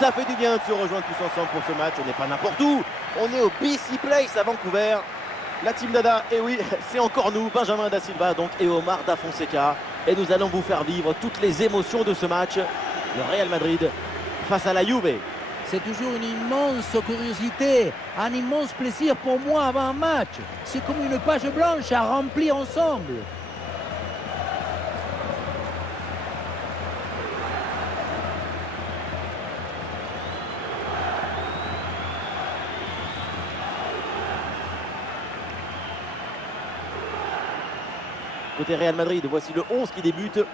Ça fait du bien de se rejoindre tous ensemble pour ce match. On n'est pas n'importe où. On est au BC Place à Vancouver. La Team Dada, et oui, c'est encore nous, Benjamin Da Silva donc, et Omar Da Fonseca. Et nous allons vous faire vivre toutes les émotions de ce match. Le Real Madrid face à la Juve. C'est toujours une immense curiosité, un immense plaisir pour moi avant un match. C'est comme une page blanche à remplir ensemble. Côté Real Madrid, voici le 11 qui débute.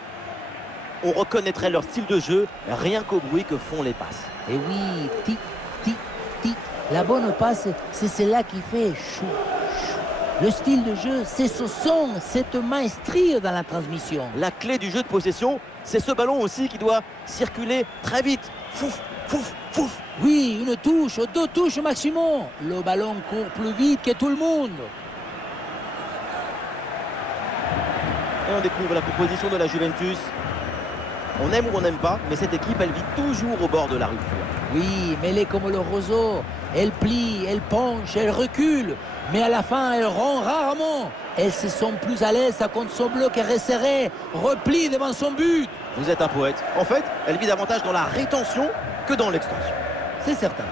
On reconnaîtrait leur style de jeu, rien qu'au bruit que font les passes. Et oui, tic, tic, tic. La bonne passe, c'est celle-là qui fait chou, chou. Le style de jeu, c'est ce son, cette maestrie dans la transmission. La clé du jeu de possession, c'est ce ballon aussi qui doit circuler très vite. Fouf, fouf, fouf. Oui, une touche, 2 touches maximum. Le ballon court plus vite que tout le monde. Et on découvre la proposition de la Juventus. On aime ou on n'aime pas, mais cette équipe, elle vit toujours au bord de la rupture. Oui, mais elle est comme le roseau. Elle plie, elle penche, elle recule. Mais à la fin, elle rend rarement. Elles se sont plus à l'aise quand son bloc est resserré, replie devant son but. Vous êtes un poète. En fait, elle vit davantage dans la rétention que dans l'extension. C'est certain.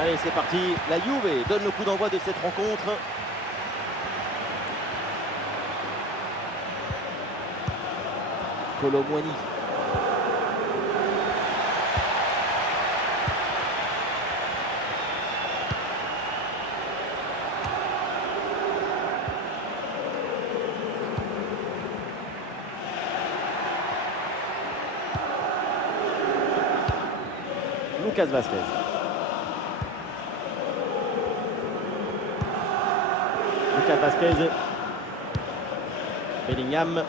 Allez, c'est parti. La Juve donne le coup d'envoi de cette rencontre. Kolo Muani. Lucas Vazquez. Lucas Vazquez. Bellingham.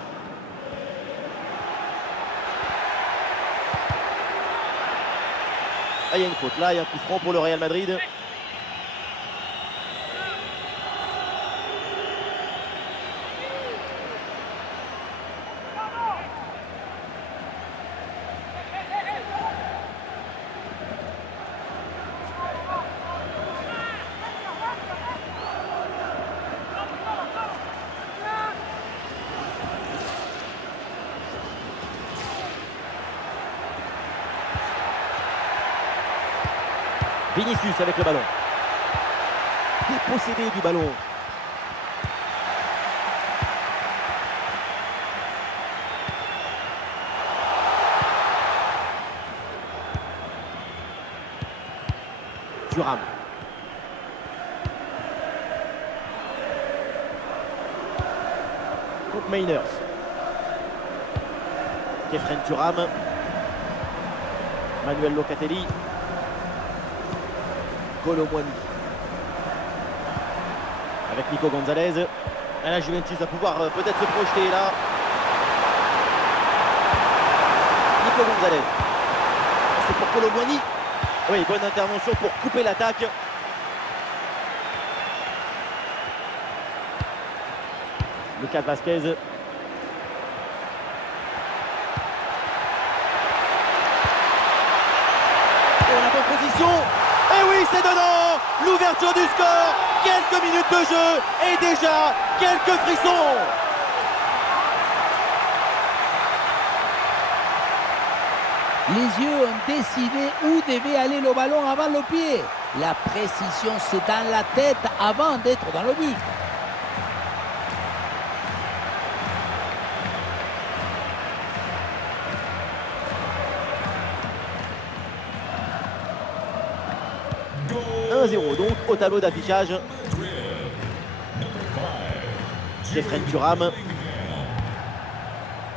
Ah, il y a une faute là, il y a un coup franc pour le Real Madrid. Vinicius avec le ballon. Dépossédé du ballon. Thuram. Coupe Mainers. Kefren Thuram. Manuel Locatelli. Kolo Muani. Avec Nico Gonzalez. Et la Juventus va pouvoir peut-être se projeter là. Nico Gonzalez. C'est pour Kolo Muani. Oui, bonne intervention pour couper l'attaque. Lucas Vazquez. Et on a bonne position. Et oui, c'est dedans. L'ouverture du score. Quelques minutes de jeu et déjà quelques frissons. Les yeux ont décidé où devait aller le ballon avant le pied. La précision, c'est dans la tête avant d'être dans le but. Donc au tableau d'affichage. Kefren Thuram.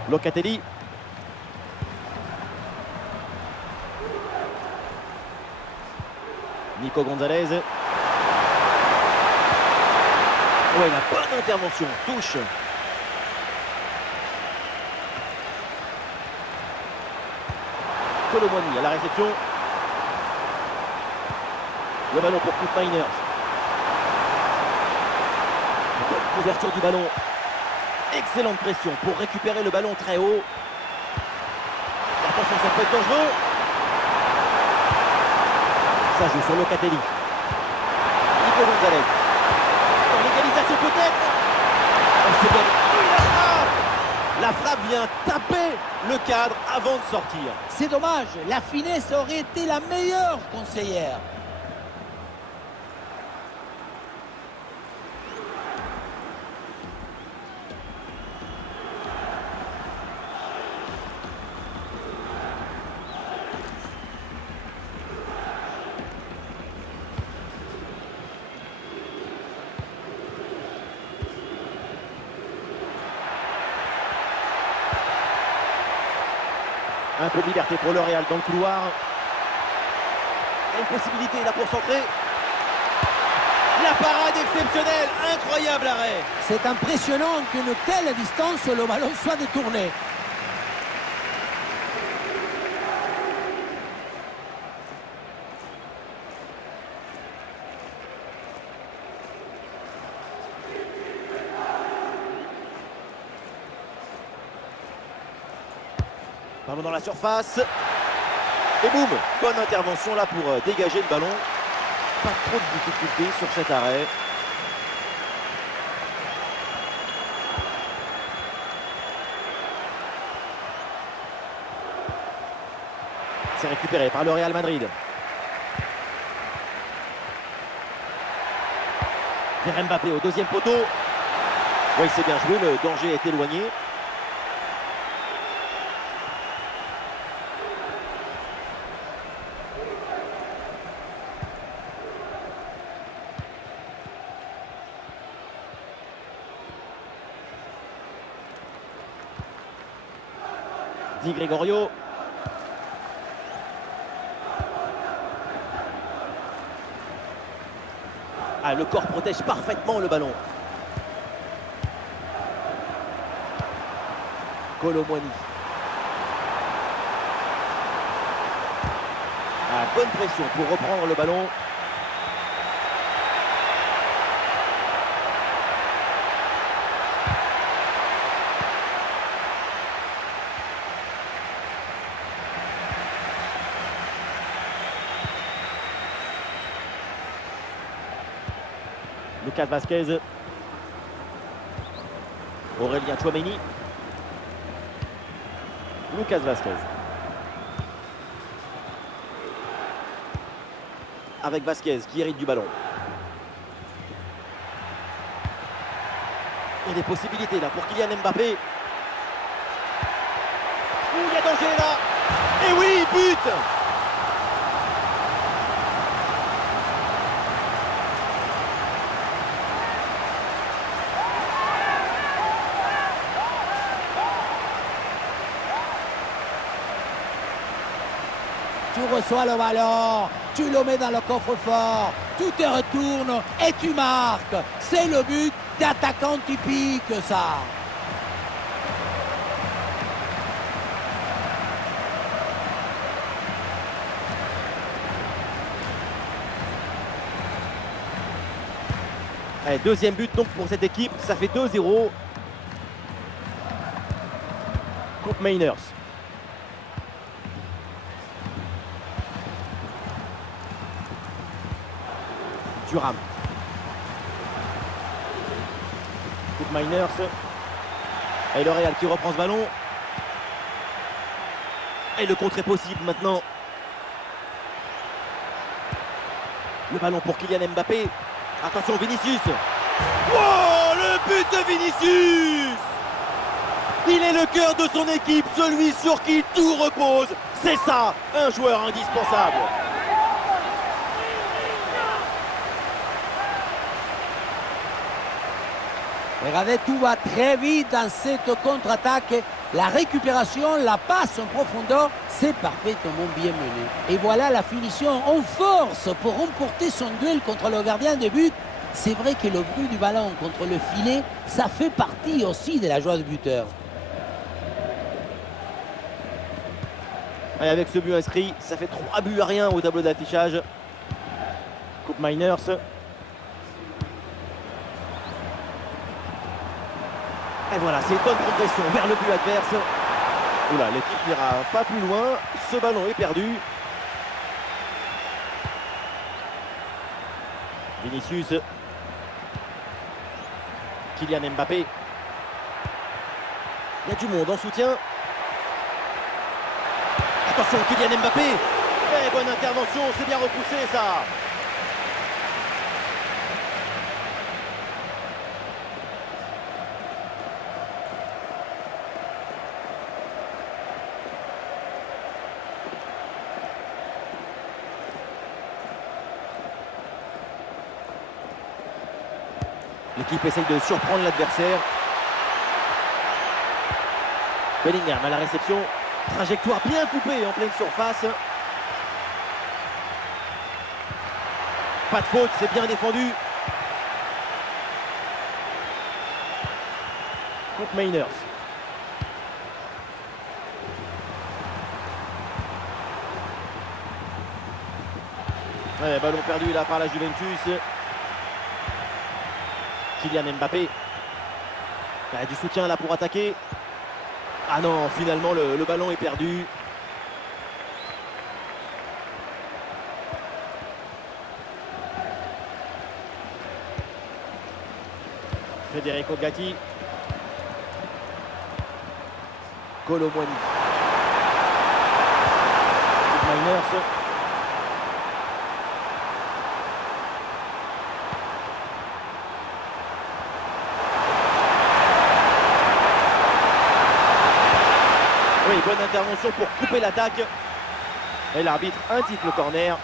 Locatelli. Nico Gonzalez. Ouais, la bonne intervention, touche. Kolo Muani à la réception. Le ballon pour Koop Meiners. Bonne couverture du ballon. Excellente pression pour récupérer le ballon très haut. Attention, ça peut être dangereux. Ça joue sur Locatelli. Nico Gonzalez. L'égalisation peut-être. Oh, c'est bien. Oui, la frappe vient taper le cadre avant de sortir. C'est dommage, la finesse aurait été la meilleure conseillère. Un peu de liberté pour le Real dans le couloir. Il y a une possibilité là pour centrer. La parade exceptionnelle, incroyable arrêt. C'est impressionnant qu'une telle distance, le ballon soit détourné. Ballon dans la surface. Et boum, bonne intervention là pour dégager le ballon. Pas trop de difficultés sur cet arrêt. C'est récupéré par le Real Madrid. Vers Mbappé au deuxième poteau. Oui, c'est bien joué, le danger est éloigné. Di Gregorio. Ah, le corps protège parfaitement le ballon. Kolo Muani. Ah, bonne pression pour reprendre le ballon. Lucas Vazquez. Aurélien Tchouaméni. Lucas Vazquez. Avec Vazquez qui hérite du ballon. Il y a des possibilités là pour Kylian Mbappé. Ouh, il y a danger là. Et oui, but! Tu reçois le ballon, tu le mets dans le coffre-fort, tu te retournes et tu marques. C'est le but d'attaquant typique, ça. Allez, deuxième but donc pour cette équipe, ça fait 2-0. Koop Meiners. Thuram. Koop Meiners. Et le Real qui reprend ce ballon. Et le contre est possible maintenant. Le ballon pour Kylian Mbappé. Attention Vinicius. Oh, le but de Vinicius! Il est le cœur de son équipe, celui sur qui tout repose. C'est ça, un joueur indispensable. Regardez, tout va très vite dans cette contre-attaque. La récupération, la passe en profondeur, c'est parfaitement bien mené. Et voilà la finition en force pour remporter son duel contre le gardien de but. C'est vrai que le bruit du ballon contre le filet, ça fait partie aussi de la joie du buteur. Et avec ce but inscrit, ça fait 3 buts à rien au tableau d'affichage. Coupe Miners. Et voilà, c'est une bonne progression vers le but adverse. Oula, l'équipe n'ira pas plus loin. Ce ballon est perdu. Vinicius. Kylian Mbappé. Il y a du monde en soutien. Attention, Kylian Mbappé. Eh, bonne intervention, c'est bien repoussé ça. L'équipe essaye de surprendre l'adversaire. Bellingham à la réception. Trajectoire bien coupée en pleine surface. Pas de faute, c'est bien défendu. Coupe Miners. Ouais, ballon perdu là par la Juventus. Kylian Mbappé. Il y a du soutien là pour attaquer. Ah non, finalement le ballon est perdu. Federico Gatti. Kolo Muani. Miners. Oui, bonne intervention pour couper l'attaque. Et l'arbitre indique le corner.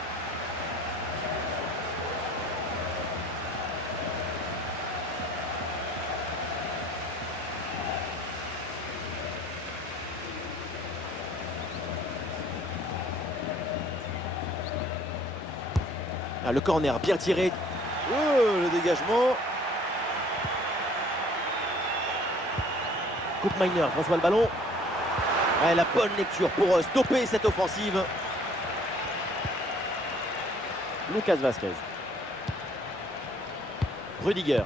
Ah, le corner bien tiré. Oh, le dégagement. Coupe Miners reçoit le ballon. Ouais, la bonne lecture pour stopper cette offensive. Lucas Vazquez. Rudiger.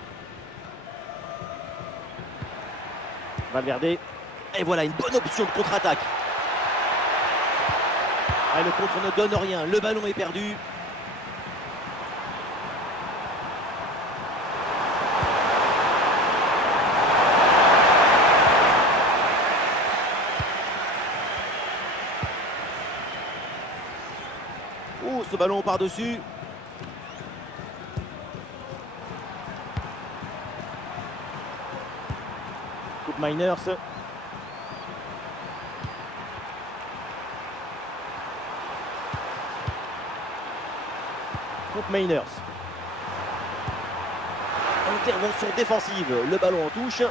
Valverde. Et voilà une bonne option de contre-attaque. Ouais, le contre ne donne rien. Le ballon est perdu. Oh, ce ballon par-dessus. Coupe Miners. Coupe Miners. Intervention défensive. Le ballon en touche.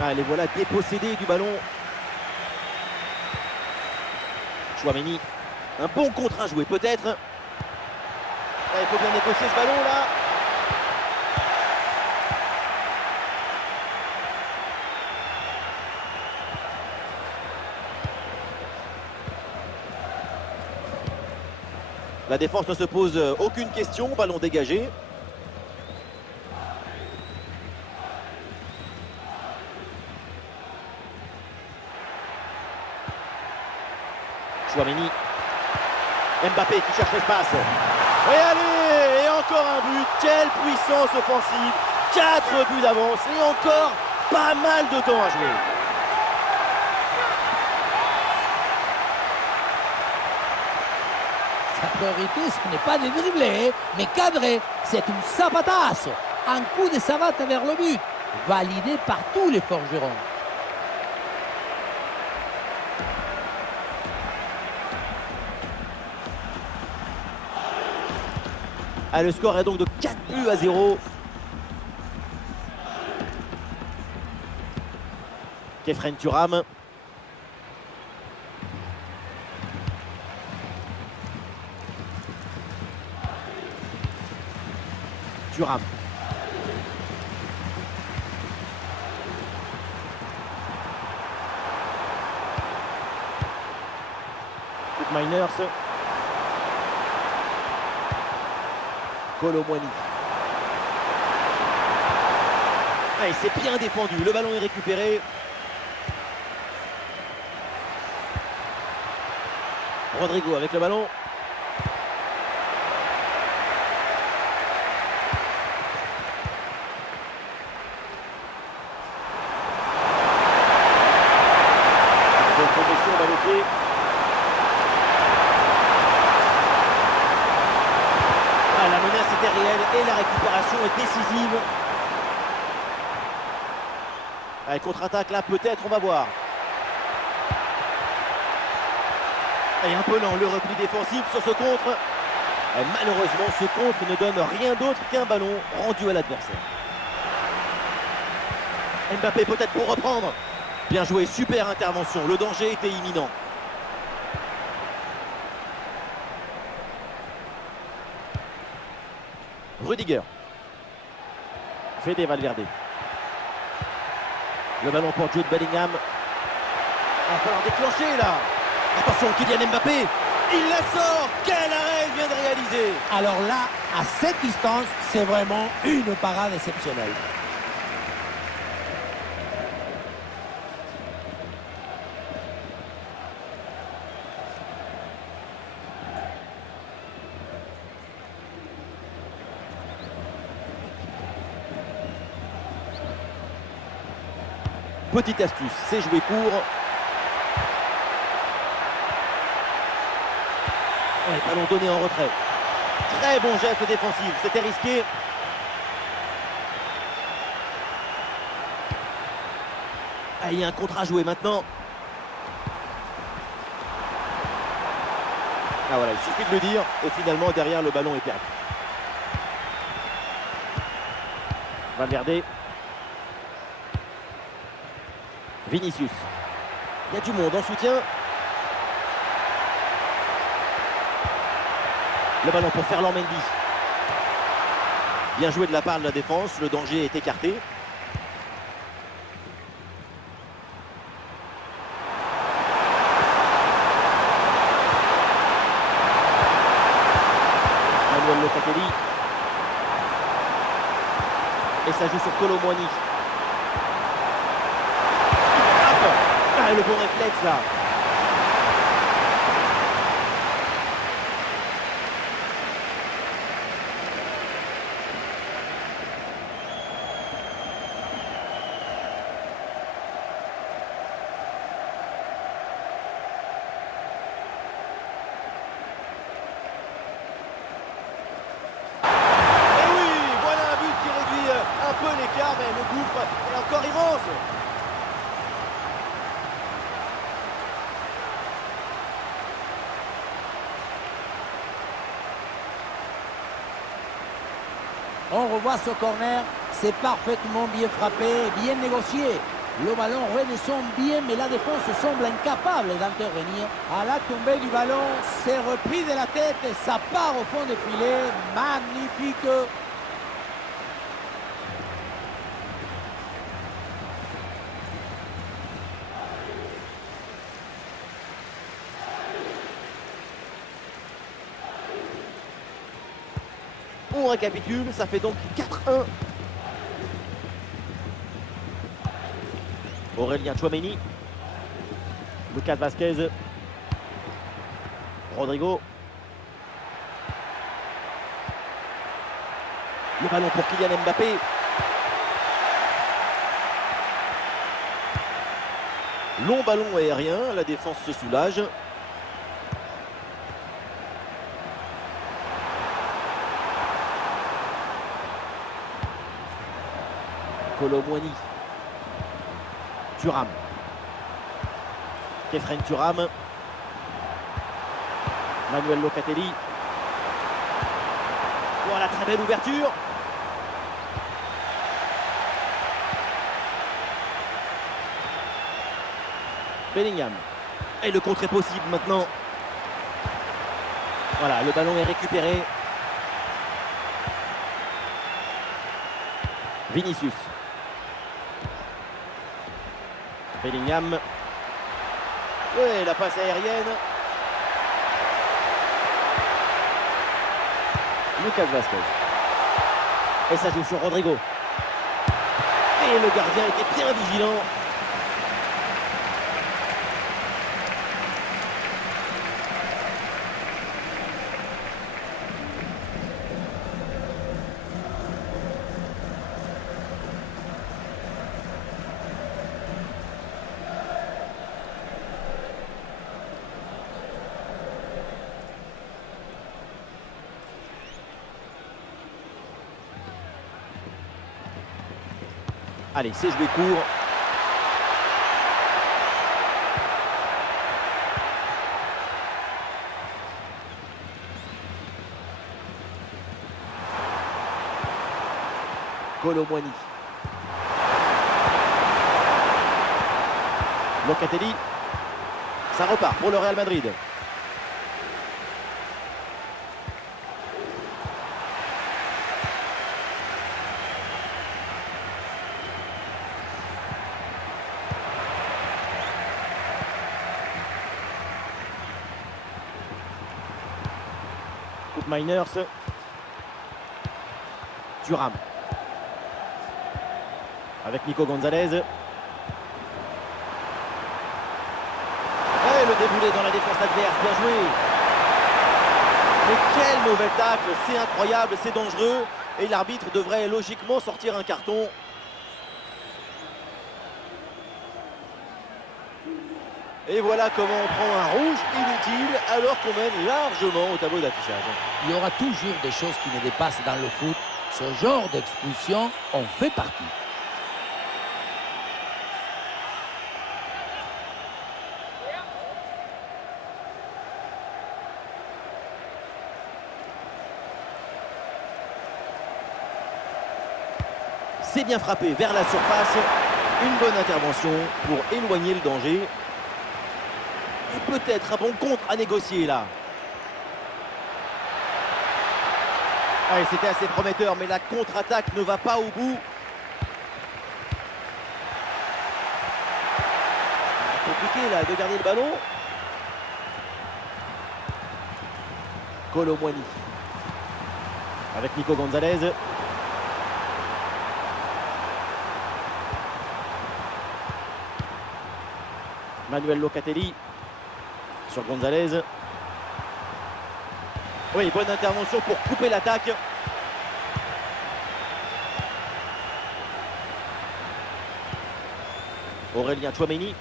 Ah, les voilà dépossédés du ballon. Chouameni. Un bon contre à jouer peut-être. Ah, il faut bien négocier ce ballon là. La défense ne se pose aucune question. Ballon dégagé. Chouameni. Mbappé qui cherche l'espace. Et allez, et encore un but. Quelle puissance offensive. 4 buts d'avance et encore pas mal de temps à jouer. Sa priorité, ce n'est pas de dribbler, mais cadrer. C'est une sapatasso. Un coup de savate vers le but. Validé par tous les forgerons. Ah, le score est donc de 4 buts à 0. Khéphren Thuram. Thuram. Miners. Kolo Muani. Ah, c'est bien défendu. Le ballon est récupéré. Rodrigo avec le ballon. Progression balle au pied. Ah, la menace était réelle et la récupération est décisive. Allez, contre-attaque là, peut-être, on va voir. Et un peu lent, le repli défensif sur ce contre. Et malheureusement, ce contre ne donne rien d'autre qu'un ballon rendu à l'adversaire. Mbappé peut-être pour reprendre. Bien joué, super intervention. Le danger était imminent. Rudiger. Fede Valverde. Le ballon pour Jude Bellingham. Il va falloir déclencher là. Attention, Kylian Mbappé. Il la sort. Quel arrêt il vient de réaliser. Alors là, à cette distance, c'est vraiment une parade exceptionnelle. Petite astuce, c'est jouer court. Ouais, ballon donné en retrait. Très bon geste défensif, c'était risqué. Ah, il y a un contre à jouer maintenant. Ah voilà, il suffit de le dire. Et finalement, derrière, le ballon est perdu. Valverde. Vinicius. Il y a du monde en soutien. Le ballon pour Ferland Mendy. Bien joué de la part de la défense. Le danger est écarté. Manuel Locatelli. Et ça joue sur Kolo Muani. Ah, le bon réflexe là. Et oui, voilà un but qui réduit un peu l'écart, mais le gouffre est encore immense. On revoit ce corner, c'est parfaitement bien frappé, bien négocié. Le ballon redescend bien, mais la défense semble incapable d'intervenir. À la tombée du ballon, c'est repris de la tête et ça part au fond des filets. Magnifique! On récapitule, ça fait donc 4-1. Aurélien Tchouaméni. Lucas Vazquez. Rodrigo. Le ballon pour Kylian Mbappé. Long ballon aérien, la défense se soulage. Kolo Muani. Thuram. Kefren Thuram. Manuel Locatelli. Voilà, très belle ouverture. Bellingham. Et le contre est possible maintenant. Voilà, le ballon est récupéré. Vinicius. Bellingham. Ouais, la passe aérienne. Lucas Vazquez. Et ça joue sur Rodrigo. Et le gardien était bien vigilant. Allez, c'est joué court. Kolo Muani. Locatelli. Ça repart pour le Real Madrid. Miners. Thuram. Avec Nico Gonzalez. Et le déboulé dans la défense adverse. Bien joué. Mais quel mauvais tacle. C'est incroyable, c'est dangereux. Et l'arbitre devrait logiquement sortir un carton. Et voilà comment on prend un rouge inutile alors qu'on mène largement au tableau d'affichage. Il y aura toujours des choses qui me dépassent dans le foot. Ce genre d'expulsion en fait partie. C'est bien frappé vers la surface. Une bonne intervention pour éloigner le danger. Et peut-être un bon contre à négocier là. Allez, c'était assez prometteur, mais la contre-attaque ne va pas au bout. Compliqué là de garder le ballon. Kolo Muani. Avec Nico Gonzalez. Manuel Locatelli. Sur Gonzalez. Oui, bonne intervention pour couper l'attaque. Aurélien Tchouaméni.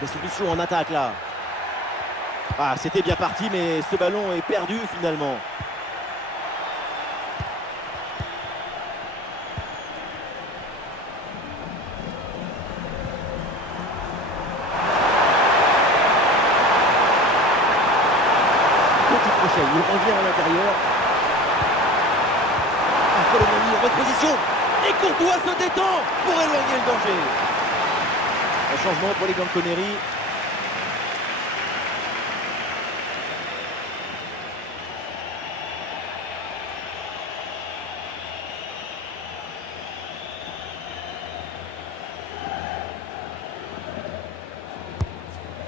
Des solutions en attaque là. Ah, c'était bien parti, mais ce ballon est perdu finalement. Il revient à l'intérieur. Kolo Muani en bonne position. Et Courtois se détend pour éloigner le danger. Un changement pour les Bianconeri.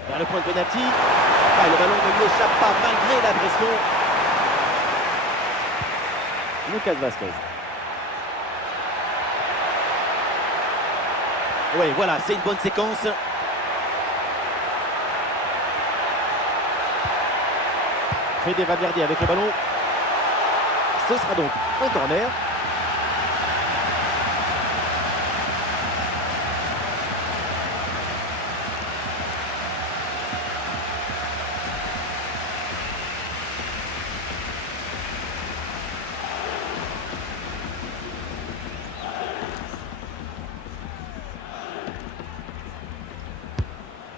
Vers le point de pénalty. Ah, le ballon ne lui échappe pas malgré la pression. Lucas Vazquez. Oui, voilà, c'est une bonne séquence. Fede Valverde avec le ballon. Ce sera donc un corner.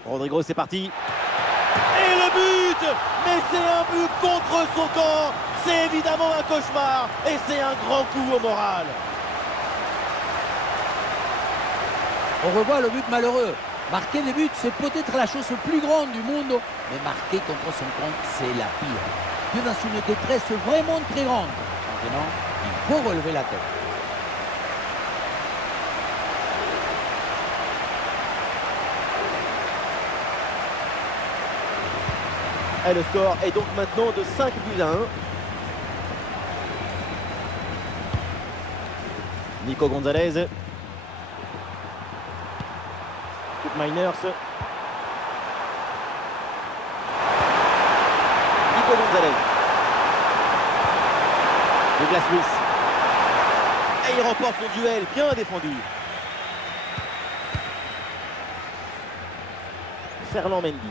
Rodrigo, c'est parti. Et le but! Mais c'est un but contre son camp. C'est évidemment un cauchemar. Et c'est un grand coup au moral. On revoit le but malheureux. Marquer des buts, c'est peut-être la chose plus grande du monde. Mais marquer contre son camp, c'est la pire. Tu es dans une détresse vraiment très grande. Maintenant, il faut relever la tête. Et le score est donc maintenant de 5 buts à 1. Nico Gonzalez. Koop Meiners. Nico Gonzalez. Douglas Luiz. Et il remporte son duel, bien défendu. Ferland Mendy.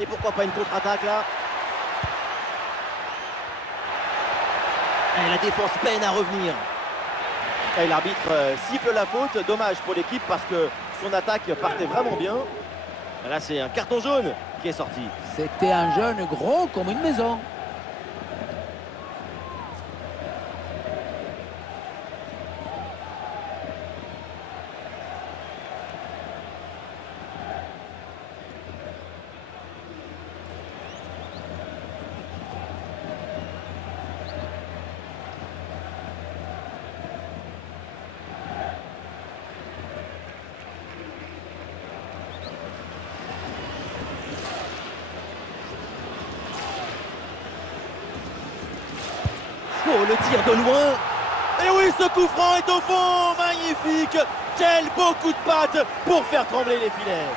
Et pourquoi pas une contre-attaque là? Et la défense peine à revenir. Et l'arbitre siffle la faute. Dommage pour l'équipe parce que son attaque partait vraiment bien. Là, c'est un carton jaune qui est sorti. C'était un jeune gros comme une maison. Oh, le tir de loin. Et oui, ce coup franc est au fond. Magnifique. Quel beau coup de patte pour faire trembler les filets.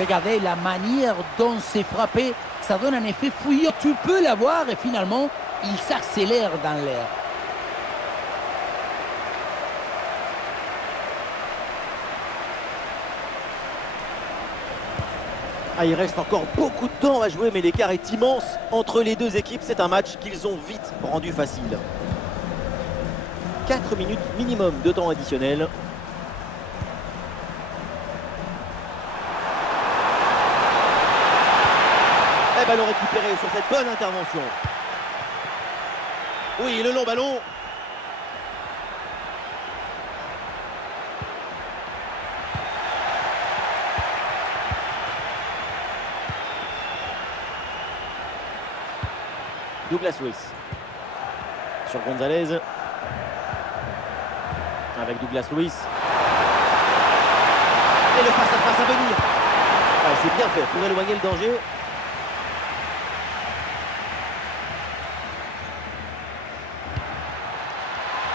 Regardez la manière dont c'est frappé. Ça donne un effet fouilleux. Tu peux l'avoir et finalement, il s'accélère dans l'air. Ah, il reste encore beaucoup de temps à jouer, mais l'écart est immense entre les deux équipes. C'est un match qu'ils ont vite rendu facile. 4 minutes minimum de temps additionnel. Et ballon récupéré sur cette bonne intervention. Oui, le long ballon. Douglas Luiz sur Gonzalez avec Douglas Luiz et le face-à-face à venir. Ah, c'est bien fait pour éloigner le danger.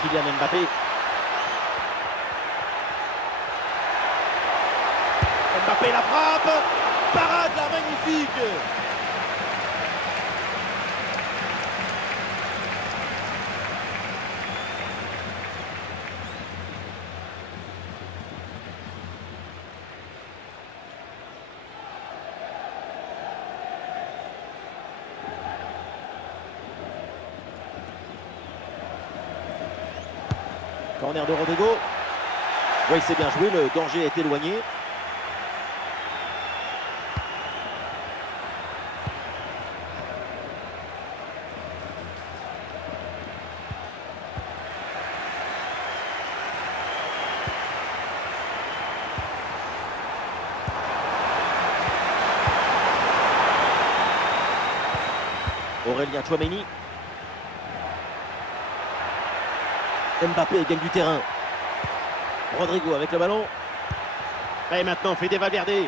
Kylian Mbappé. Mbappé la frappe. Parade là, magnifique. Corner de Rodrigo. Oui, c'est bien joué, le danger est éloigné. Aurélien Tchouaméni. Mbappé gagne du terrain. Rodrigo avec le ballon. Et maintenant Fede Valverde.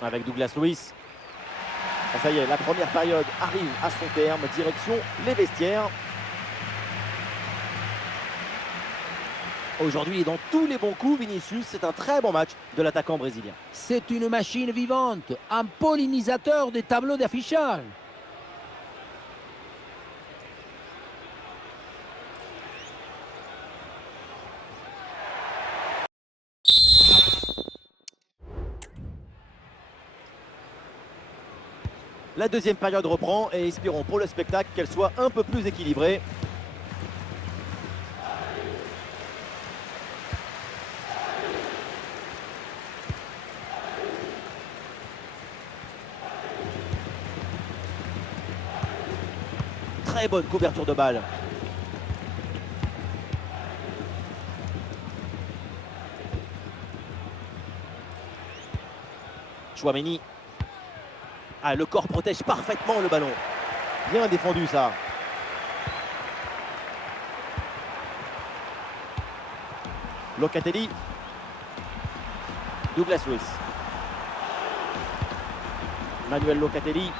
Avec Douglas Luiz. Ça y est, la première période arrive à son terme. Direction les vestiaires. Aujourd'hui, dans tous les bons coups, Vinicius, c'est un très bon match de l'attaquant brésilien. C'est une machine vivante, un pollinisateur des tableaux d'affichage. La deuxième période reprend et espérons pour le spectacle qu'elle soit un peu plus équilibrée. Très bonne couverture de balle. Tchouaméni. Ah, le corps protège parfaitement le ballon. Bien défendu ça. Locatelli. Douglas Luiz. Manuel Locatelli.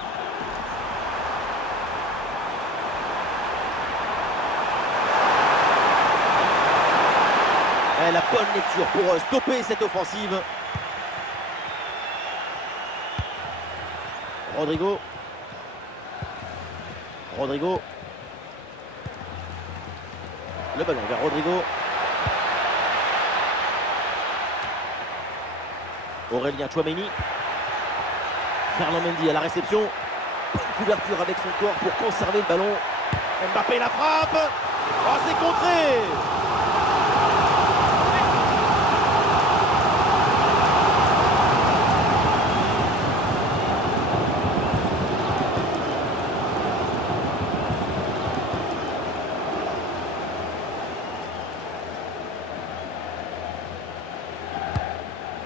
Et la bonne lecture pour stopper cette offensive. Rodrigo. Rodrigo. Le ballon vers Rodrigo. Aurélien Tchouaméni. Ferland Mendy à la réception. Bonne couverture avec son corps pour conserver le ballon. Mbappé la frappe. Oh, c'est contré.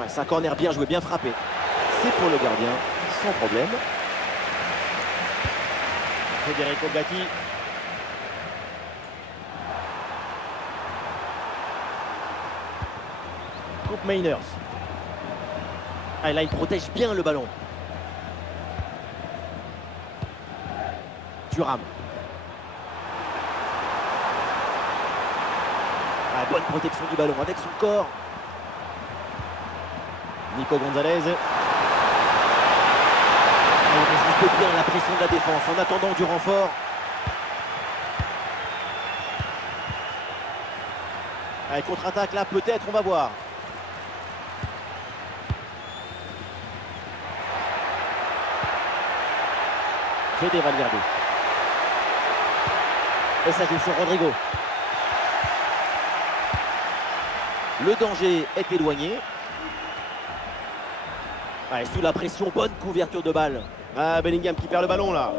Ouais, c'est un corner bien joué, bien frappé. C'est pour le gardien, sans problème. Federico Gatti. Coupe Mainers. Ah, là, il protège bien le ballon. Thuram. Ah, bonne protection du ballon avec son corps. Nico Gonzalez. Il résiste bien à la pression de la défense en attendant du renfort. Allez, contre-attaque là, peut-être, on va voir. Fede Valverde. Et ça joue sur Rodrigo. Le danger est éloigné. Allez, sous la pression, bonne couverture de balle. Ah, Bellingham qui perd le ballon là.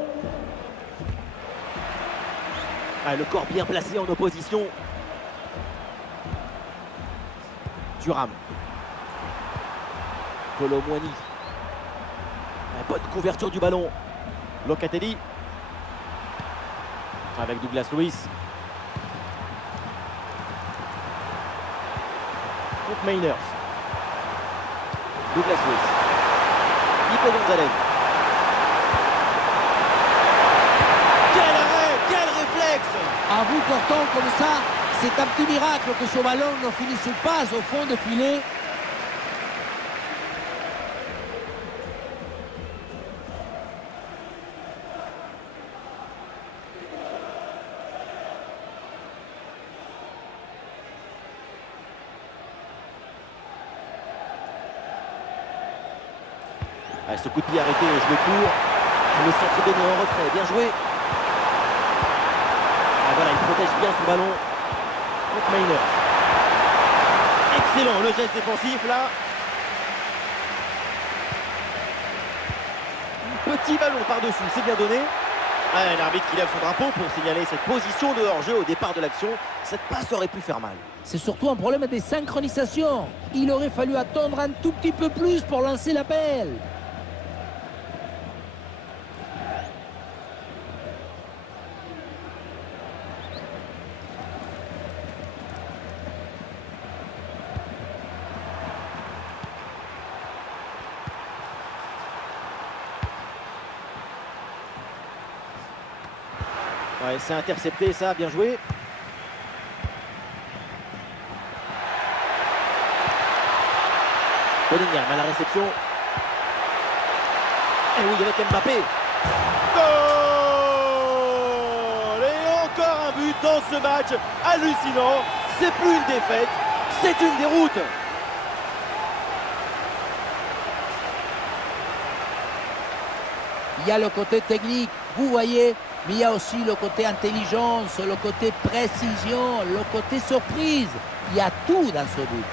Ah, le corps bien placé en opposition. Thuram. Kolo Muani. Ah, bonne couverture du ballon. Locatelli. Avec Douglas Luiz. Coupe Mainers. Douglas Luiz. Nico Gonzalez. Quel arrêt, quel réflexe! À bout portant comme ça, c'est un petit miracle que ce ballon ne finisse pas au fond de filet. Ah, ce coup de pied arrêté, je le cours. Le centre donné en retrait, bien joué. Ah, voilà, il protège bien son ballon. Contre Mainers. Excellent le geste défensif là. Petit ballon par-dessus, c'est bien donné. Ah, l'arbitre qui lève son drapeau pour signaler cette position de hors-jeu au départ de l'action. Cette passe aurait pu faire mal. C'est surtout un problème de synchronisation. Il aurait fallu attendre un tout petit peu plus pour lancer l'appel. Ouais, c'est intercepté ça, bien joué. Bellingham à la réception. Et oui, avec Mbappé. Goal! Et encore un but dans ce match hallucinant. C'est plus une défaite, c'est une déroute. Il y a le côté technique, vous voyez, mais il y a aussi le côté intelligence, le côté précision, le côté surprise. Il y a tout dans ce but.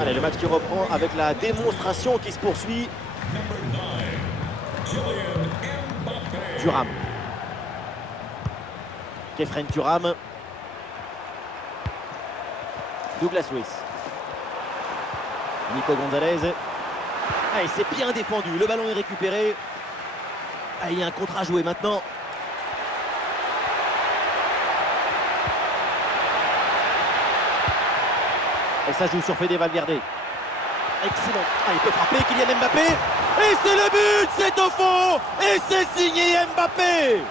Allez, le match qui reprend avec la démonstration qui se poursuit. Thuram. Kefren Thuram. Douglas Luiz. Nico Gonzalez. Allez, c'est bien défendu. Le ballon est récupéré. Ah, il y a un contre à jouer maintenant. Et ça joue sur Fede Valverde. Excellent. Ah, il peut frapper, Kylian Mbappé. Et c'est le but, c'est au fond. Et c'est signé Mbappé.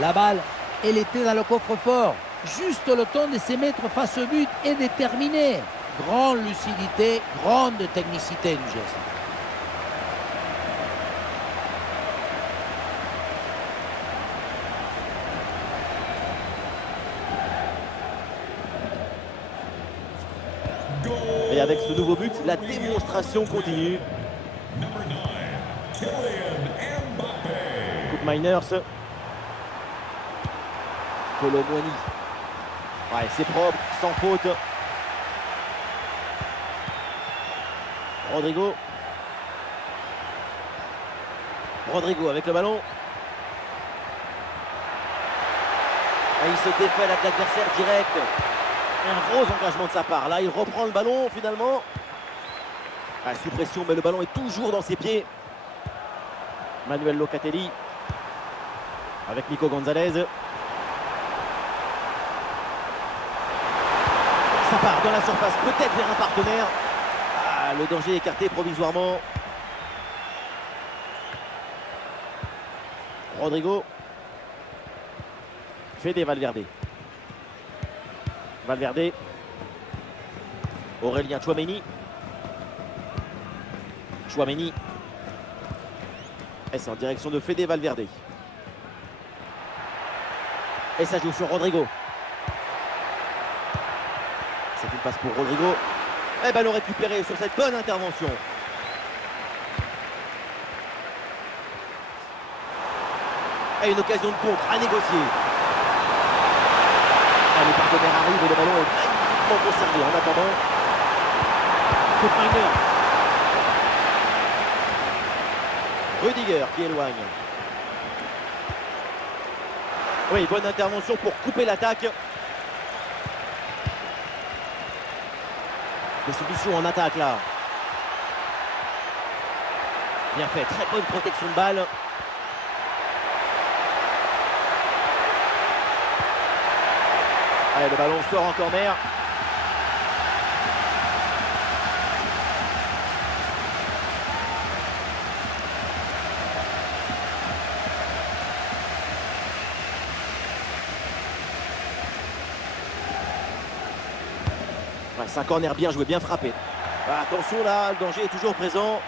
La balle, elle était dans le coffre-fort. Juste le temps de se mettre face au but et de terminer. Grande lucidité, grande technicité du geste. Et avec ce nouveau but, la démonstration continue. Coupe Miners. Kolo Muani. Ouais, c'est propre, sans faute. Rodrigo. Rodrigo avec le ballon. Et il se défait avec l'adversaire direct. Un gros engagement de sa part. Là, il reprend le ballon finalement. Ah, sous pression, mais le ballon est toujours dans ses pieds. Manuel Locatelli. Avec Nico Gonzalez. Ça part dans la surface, peut-être vers un partenaire. Ah, le danger est écarté provisoirement. Rodrigo. Fede Valverde. Valverde. Aurélien Tchouaméni. Tchouaméni. Et c'est en direction de Fede Valverde. Et ça joue sur Rodrigo. C'est une passe pour Rodrigo. Et ballon récupéré sur cette bonne intervention. Et une occasion de contre à négocier. Et le partenaire arrive et le ballon est magnifiquement conservé. En attendant, coup de Miner. Rudiger qui éloigne. Oui, bonne intervention pour couper l'attaque. Des solutions en attaque là. Bien fait, très bonne protection de balle. Allez, le ballon sort en corner. Ouais, c'est un corner bien joué, bien frappé. Ah, attention là, le danger est toujours présent.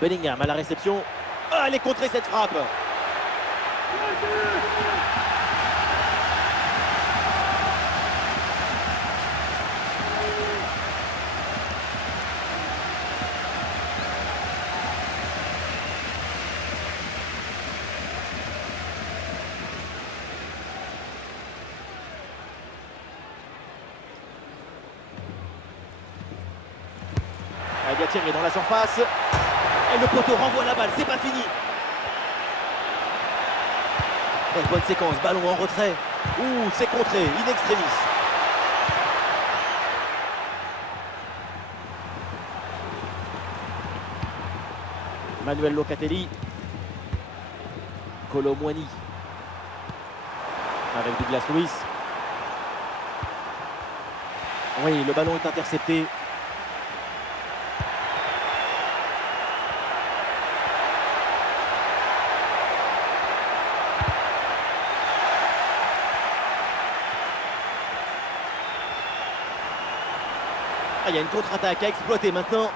Bellingham à la réception. Ah, elle est contrée cette frappe. Thierry dans la surface. Et le poteau renvoie la balle, c'est pas fini. Et bonne séquence, ballon en retrait. Ouh, c'est contré, in extremis. Manuel Locatelli. Kolo Muani. Avec Douglas Luiz. Oui, le ballon est intercepté. Ah, il y a une contre-attaque à exploiter maintenant.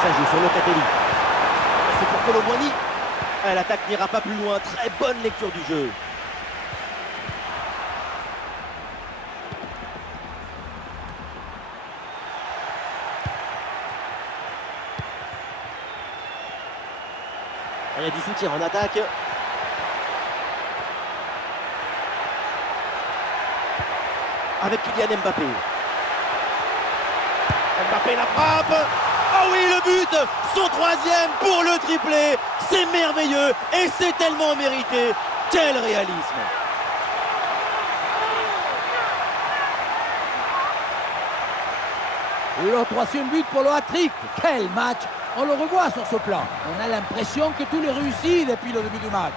Ça joue sur Locatelli. C'est pour Kolo Muani. Ah, l'attaque n'ira pas plus loin. Très bonne lecture du jeu. Il y a du soutien en attaque. Avec Kylian Mbappé. Mbappé la frappe. Oh oui, le but, son troisième pour le triplé. C'est merveilleux et c'est tellement mérité. Quel réalisme. Le troisième but pour le hat-trick. Quel match! On le revoit sur ce plan. On a l'impression que tout est réussi depuis le début du match.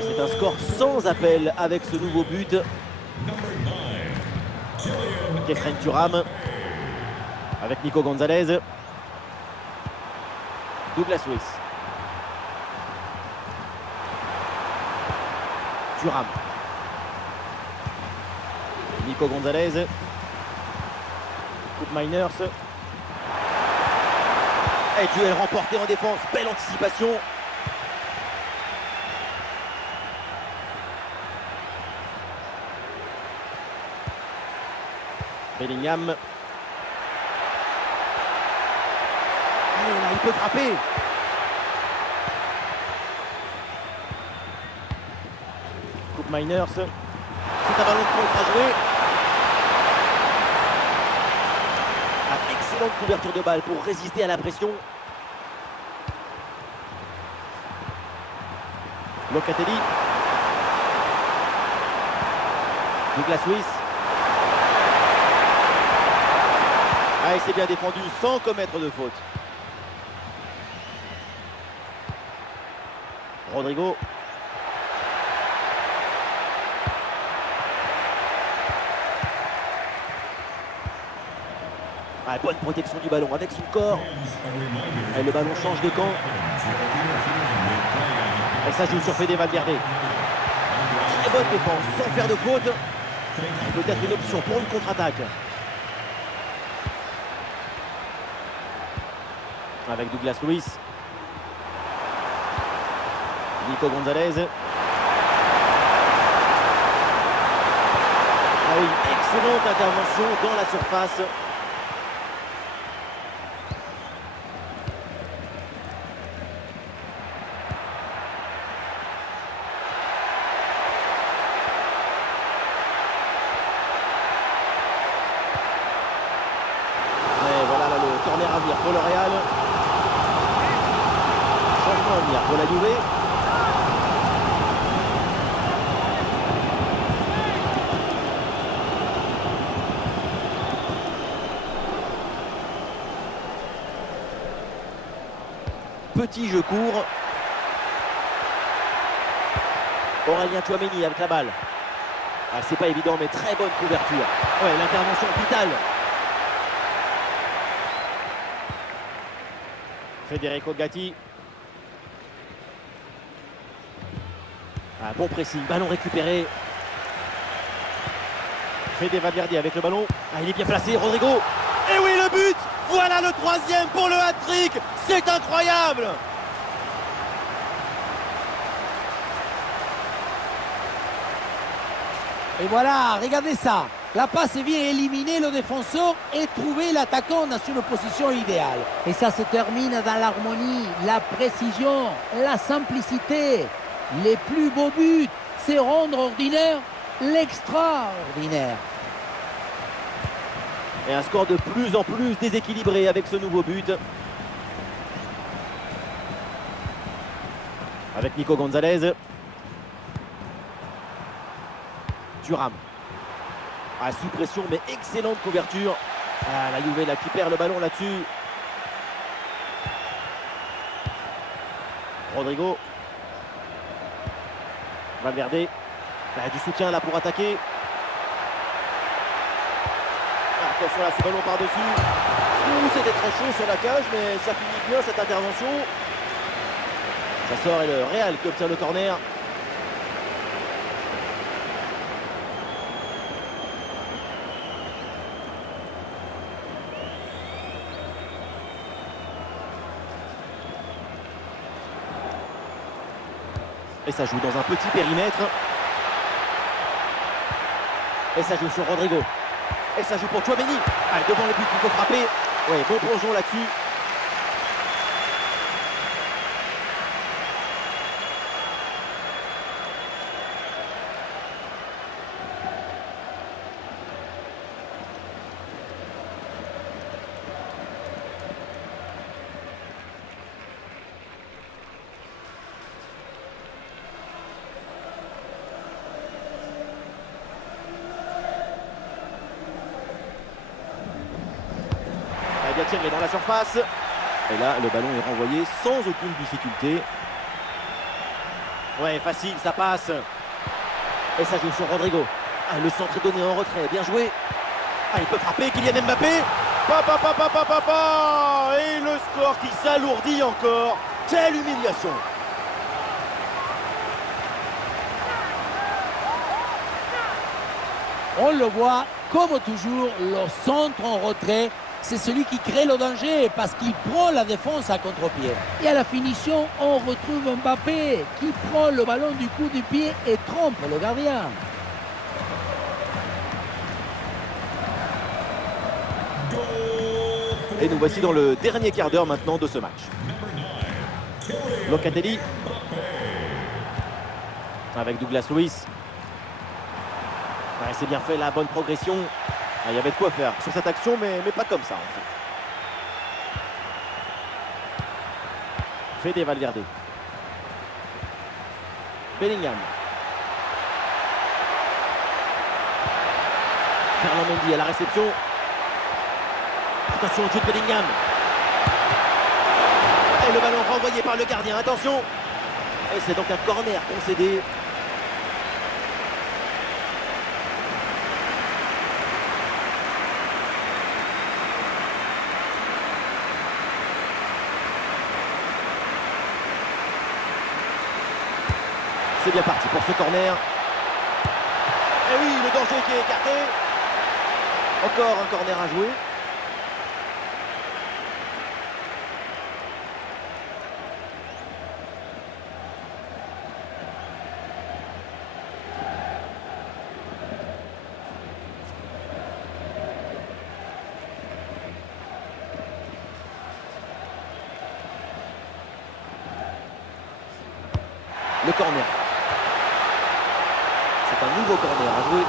C'est un score sans appel avec ce nouveau but. Kefren Thuram avec Nico Gonzalez. Douglas Luiz. Thuram. Nico Gonzalez. Coupe Miners. Et duel remporté en défense. Belle anticipation. Bellingham. Allez, là, il peut frapper. Coupe Miners. C'est un ballon de contre à jouer. Excellente couverture de balle pour résister à la pression. Locatelli. Douglas Luiz. Ah, il s'est bien défendu sans commettre de faute. Rodrigo. Ah, bonne protection du ballon avec son corps. Et le ballon change de camp. Et ça joue sur Fede Valverde. Très bonne défense sans faire de faute. Peut-être une option pour une contre-attaque. Avec Douglas Luiz. Nico Gonzalez. Ah oui, excellente intervention dans la surface. Et voilà là, le corner à venir pour le Real. Changement à venir pour la Juve. Petit jeu court. Aurélien Tchouaméni avec la balle. Ah, c'est pas évident, mais très bonne couverture. Ouais, l'intervention vitale. Federico Gatti. Ah, bon pressing, ballon récupéré. Fede Valverde avec le ballon. Ah, il est bien placé, Rodrigo. Et oui, le but. Voilà le troisième pour le hat-trick. C'est incroyable. Et voilà, regardez ça. La passe vient éliminer le défenseur et trouver l'attaquant dans une position idéale. Et ça se termine dans l'harmonie, la précision, la simplicité. Les plus beaux buts, c'est rendre ordinaire l'extraordinaire. Et un score de plus en plus déséquilibré avec ce nouveau but. Avec Nico Gonzalez. Thuram. Ah, sous pression, mais excellente couverture. Ah, la Juve là, qui perd le ballon là-dessus. Rodrigo. Valverde. Ah, du soutien là pour attaquer. Attention là, ce ballon par-dessus. C'était très chaud sur la cage, mais ça finit bien cette intervention. Ça sort et le Real qui obtient le corner. Et ça joue dans un petit périmètre. Et ça joue sur Rodrigo. Et ça joue pour Tchouaméni. Ah, devant le but, il faut frapper. Ouais, bon plongeon là-dessus. va tirer dans la surface. Et là, le ballon est renvoyé sans aucune difficulté. Ouais, facile, ça passe. Et ça joue sur Rodrigo. Ah, le centre est donné en retrait, bien joué. Ah, il peut frapper, Kylian Mbappé. Et le score qui s'alourdit encore. Quelle humiliation. On le voit, comme toujours, le centre en retrait, c'est celui qui crée le danger parce qu'il prend la défense à contre-pied. Et à la finition, on retrouve Mbappé qui prend le ballon du coup du pied et trompe le gardien. Et nous voici dans le dernier quart d'heure maintenant de ce match. Locatelli avec Douglas Luiz. Ouais, c'est bien fait, la bonne progression. Ah, il y avait de quoi faire sur cette action, mais pas comme ça en fait. Fede Valverde. Bellingham. Ferland Mendy à la réception. Attention, Jude Bellingham. Et le ballon renvoyé par le gardien, attention. Et c'est donc un corner concédé. C'est bien parti pour ce corner. Et oui, le danger qui est écarté. Encore un corner à jouer. Le corner. C'est un nouveau corner à jouer.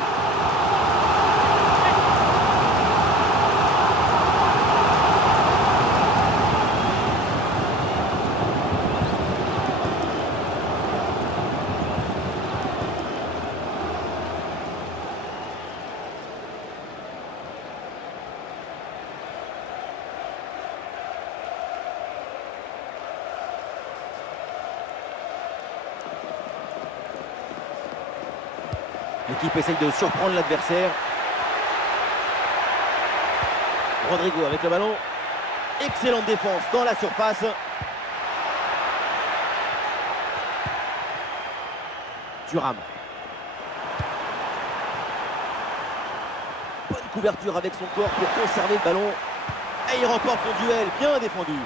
L'équipe essaye de surprendre l'adversaire. Rodrigo avec le ballon. Excellente défense dans la surface. Thuram. Bonne couverture avec son corps pour conserver le ballon. Et il remporte son duel, bien défendu.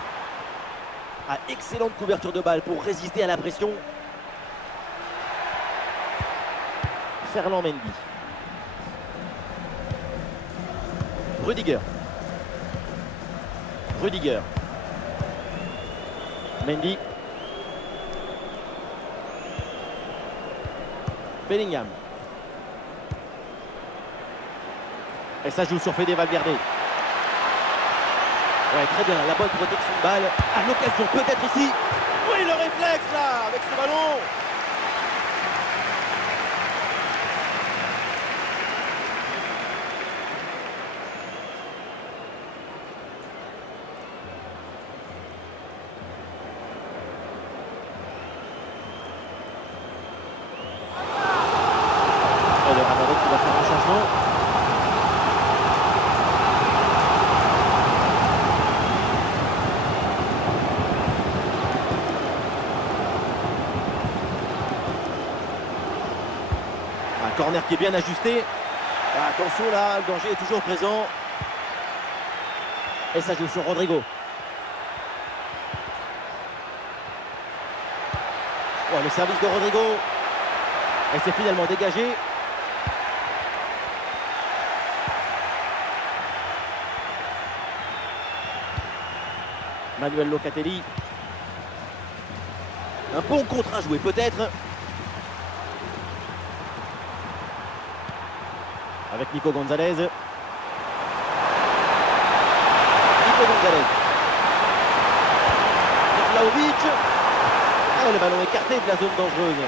Ah, excellente couverture de balle pour résister à la pression. Ferland Mendy. Rudiger. Mendy. Bellingham. Et ça joue sur Fede Valverde. Ouais, très bien, la bonne protection de balle. À l'occasion peut-être ici. Oui, le réflexe là, avec ce ballon. Un corner qui est bien ajusté. Attention là, le danger est toujours présent. Et ça joue sur Rodrigo. Oh, le service de Rodrigo. Et c'est finalement dégagé. Manuel Locatelli. Un bon contre à jouer peut-être. Avec Nico Gonzalez. Vlahovic. Ah, le ballon écarté de la zone dangereuse.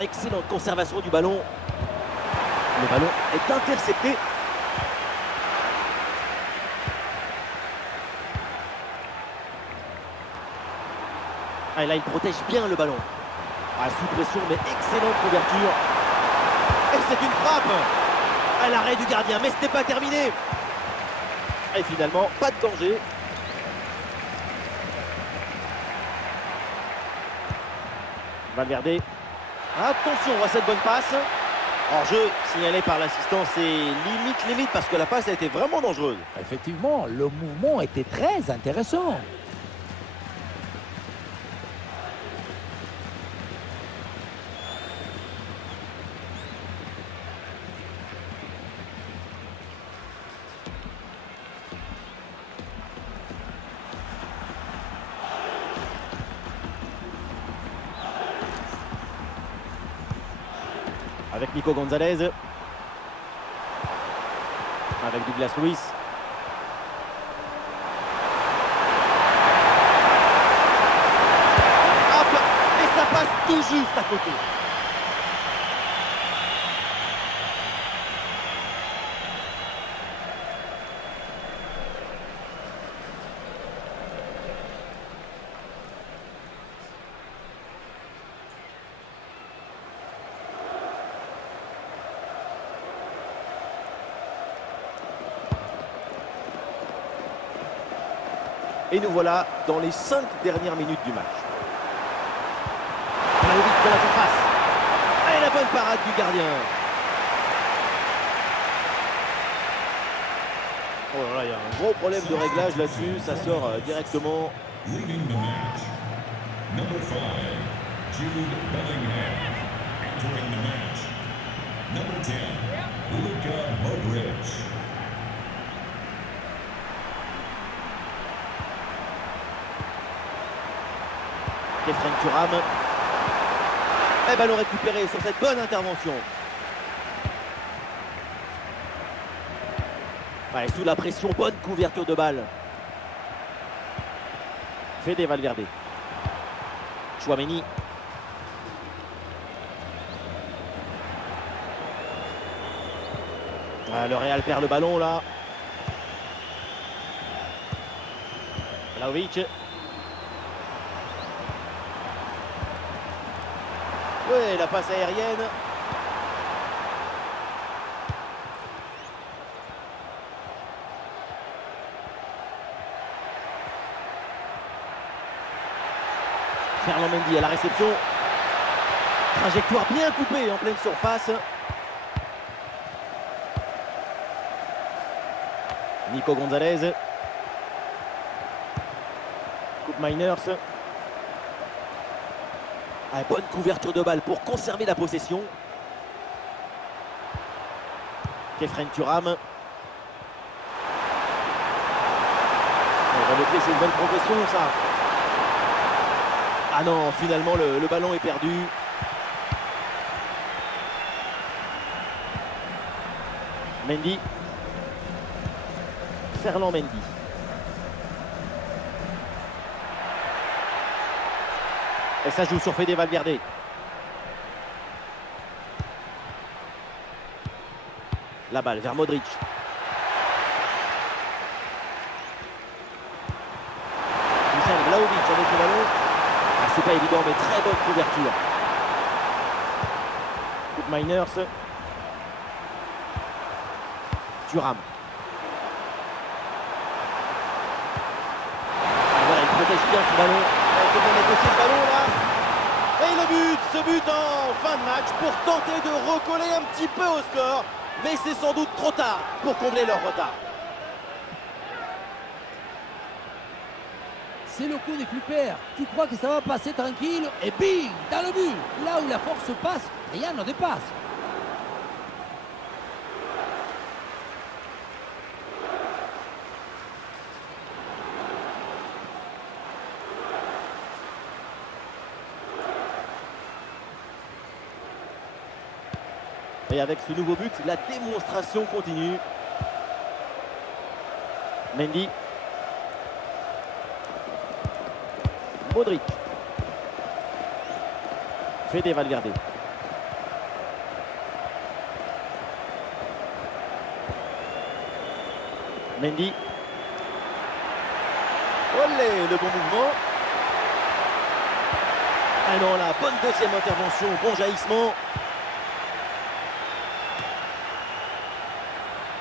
Excellente conservation du ballon. Le ballon est intercepté. Ah, et là, il protège bien le ballon. Ah, sous pression, mais excellente couverture. Et c'est une frappe. À l'arrêt du gardien, mais ce n'est pas terminé. Et finalement, pas de danger. Valverde. Attention à cette bonne passe. Hors-jeu signalé par l'assistant, c'est limite parce que la passe a été vraiment dangereuse. Effectivement, le mouvement était très intéressant. Avec Nico Gonzalez. Avec Douglas Luiz. La frappe et ça passe tout juste à côté. Et nous voilà dans les 5 dernières minutes du match. Vlahovic dans la surface. Et la bonne parade du gardien. Oh là là, il y a un gros problème de réglage là-dessus. Ça sort directement. Leading the match, number 5, Jude Bellingham. Entering the match, number 10, Luka Modric. Kefren Thuram. Et ballon récupéré sur cette bonne intervention. Ouais, sous la pression, bonne couverture de balle. Fede Valverde. Chouameni. Ah, le Real perd le ballon là. Vlahovic. Ouais, la passe aérienne. Ferland Mendy à la réception. Trajectoire bien coupée en pleine surface. Nico Gonzalez. Coupe Miners. Ah, bonne couverture de balle pour conserver la possession. Kefren Thuram. On va noter, c'est une bonne progression ça. Ah non, finalement le ballon est perdu. Mendy. Ferland Mendy. Et ça joue sur Fede Valverde. La balle vers Modric. Michel Vlahovic avec le ballon. Ah, c'est pas évident, mais très bonne couverture. Coup de Miners. Thuram. Et voilà, il protège bien ce ballon. Il faut bien mettre aussi ce ballon là. Et le but, ce but en fin de match pour tenter de recoller un petit peu au score. Mais c'est sans doute trop tard pour combler leur retard. C'est le coup des flippers. Tu crois que ça va passer tranquille et bing, dans le but. Là où la force passe, rien ne dépasse. Et avec ce nouveau but, la démonstration continue. Mendy. Modric. Fede Valverde. Mendy. Olé, le bon mouvement. Ah non, la bonne deuxième intervention, bon jaillissement.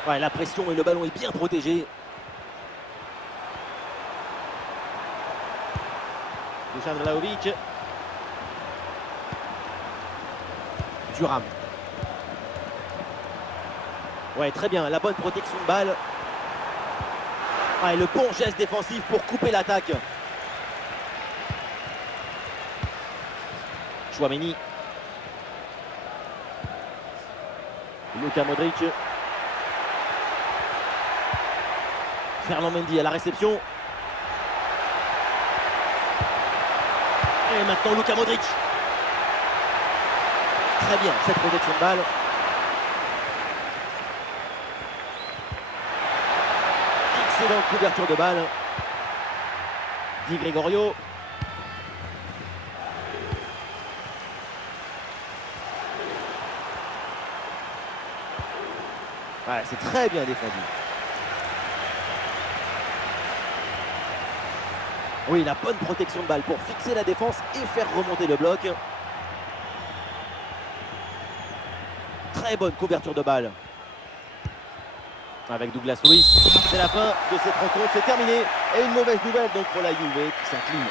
Ouais, la pression et le ballon est bien protégé. Dusan Vlahovic. Thuram. Ouais, très bien, la bonne protection de balle. Ouais, le bon geste défensif pour couper l'attaque. Chouameni. Luka Modric. Ferland Mendy à la réception. Et maintenant Luka Modric. Très bien cette protection de balle. Excellente couverture de balle. Di Gregorio. Ouais, c'est très bien défendu. Oui, la bonne protection de balle pour fixer la défense et faire remonter le bloc. Très bonne couverture de balle. Avec Douglas Luiz. C'est la fin de cette rencontre, c'est terminé. Et une mauvaise nouvelle donc pour la Juve qui s'incline.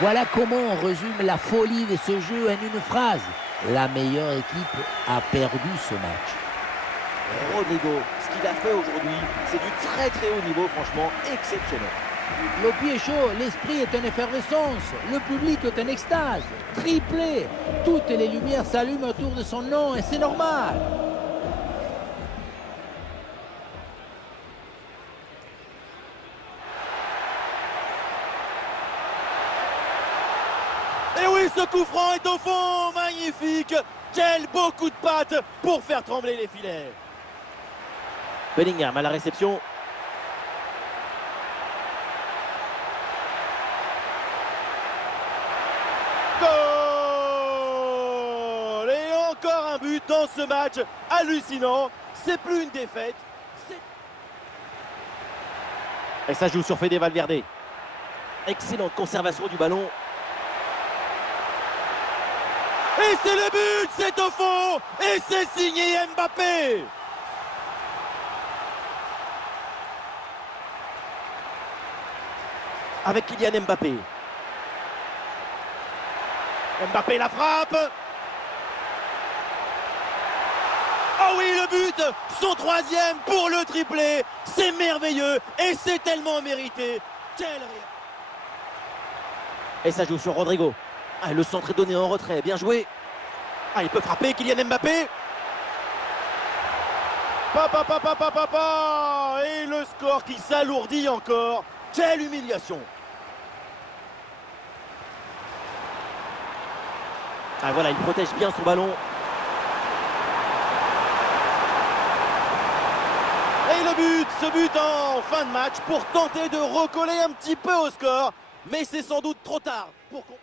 Voilà comment on résume la folie de ce jeu en une phrase. La meilleure équipe a perdu ce match. Rodrigo, ce qu'il a fait aujourd'hui, c'est du très très haut niveau, franchement exceptionnel. Le pied chaud, l'esprit est en effervescence, le public est en extase, triplé, toutes les lumières s'allument autour de son nom et c'est normal. Et oui, ce coup franc est au fond, magnifique. Quel beau coup de patte pour faire trembler les filets. Bellingham à la réception. Goal! Et encore un but dans ce match hallucinant. C'est plus une défaite. Et ça joue sur Fede Valverde. Excellente conservation du ballon. Et c'est le but, c'est au fond. Et c'est signé Mbappé. Avec Kylian Mbappé. Mbappé la frappe. Oh oui, le but, son troisième pour le triplé. C'est merveilleux et c'est tellement mérité. Et ça joue sur Rodrigo. Ah, le centre est donné en retrait, bien joué. Ah, il peut frapper, Kylian Mbappé. Et le score qui s'alourdit encore. Quelle humiliation. Ah voilà, il protège bien son ballon. Et le but, ce but en fin de match pour tenter de recoller un petit peu au score. Mais c'est sans doute trop tard pour qu'on...